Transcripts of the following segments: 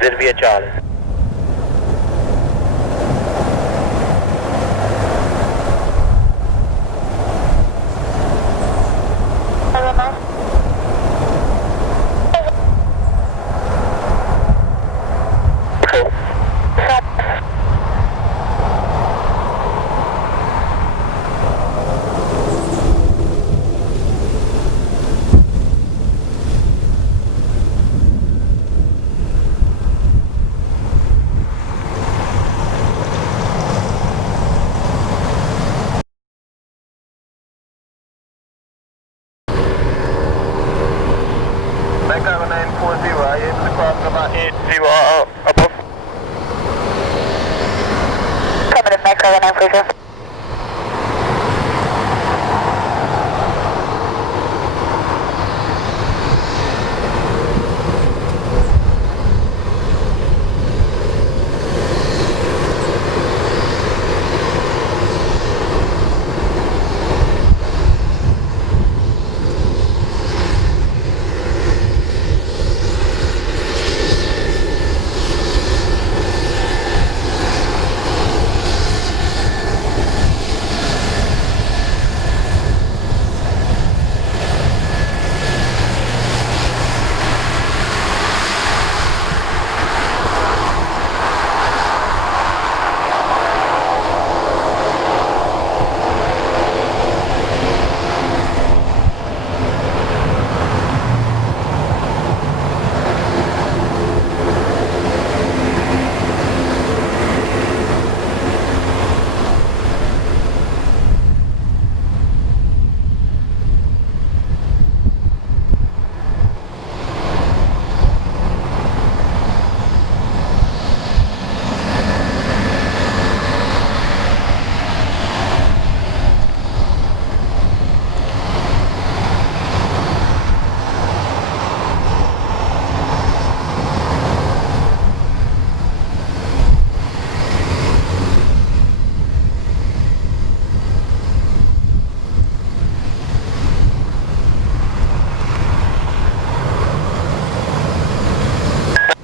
exit via Charlie. Cargo 940, are you able to cross about 80 above? Coming in, Cargo 940.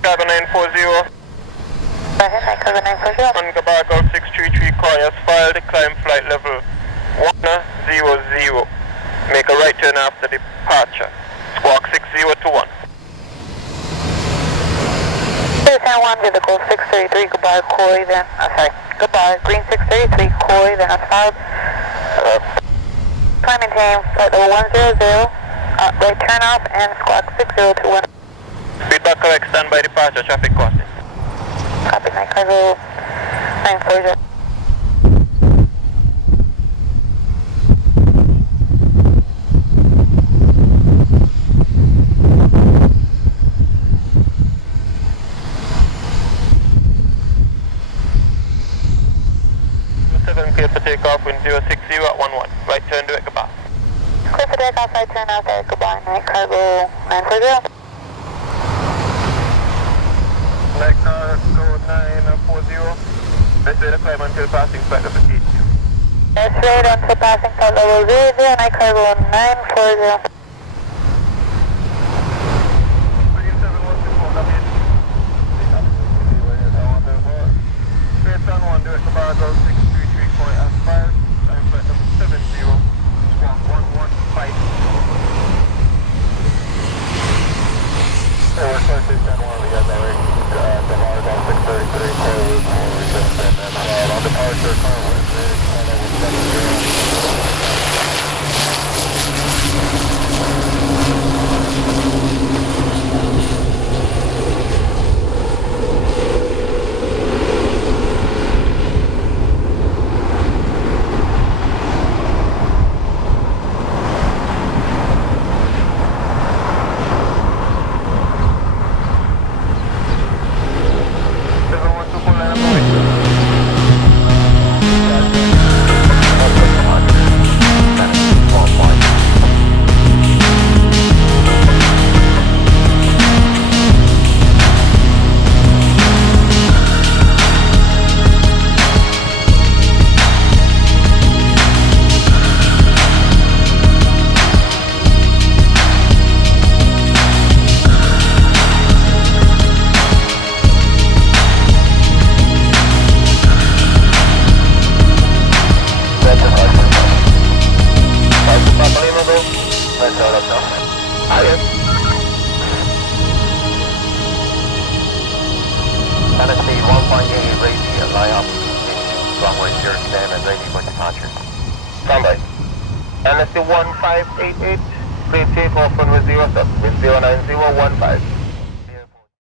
Cargo 940. Cargo 940. On Gabargo 633 Koi has filed the climb flight level 100. Make a right turn after departure. Squawk 6021. San Juan vehicle 633, goodbye Koi, then, goodbye, green 633, Koi, then as filed. Climbing team, flight level 100, right turn off, and squawk 6021. Feedback correct, standby departure, traffic crossing. Copy, night cargo 940. Clear for takeoff, wind 060 at 11. Right turn, direct goodbye. Clear for takeoff, right turn out there, goodbye, night cargo 940. Night cargo 940. Let's wait to climb until passing flight level 8. Let's wait until passing flight level 00, night cargo 940. Straight on 1, direct Gabargo 633 Koi as fired. Time flight level 70, squawk 115. We're closely 10-1, we got that right. Gabargo 633 Koi was on departure, current wind level 70. One Yankee radio, line up. Runway 010 and ready for departure. Standby. NSC 1588, clear takeoff runway 0 sub, wind 09015.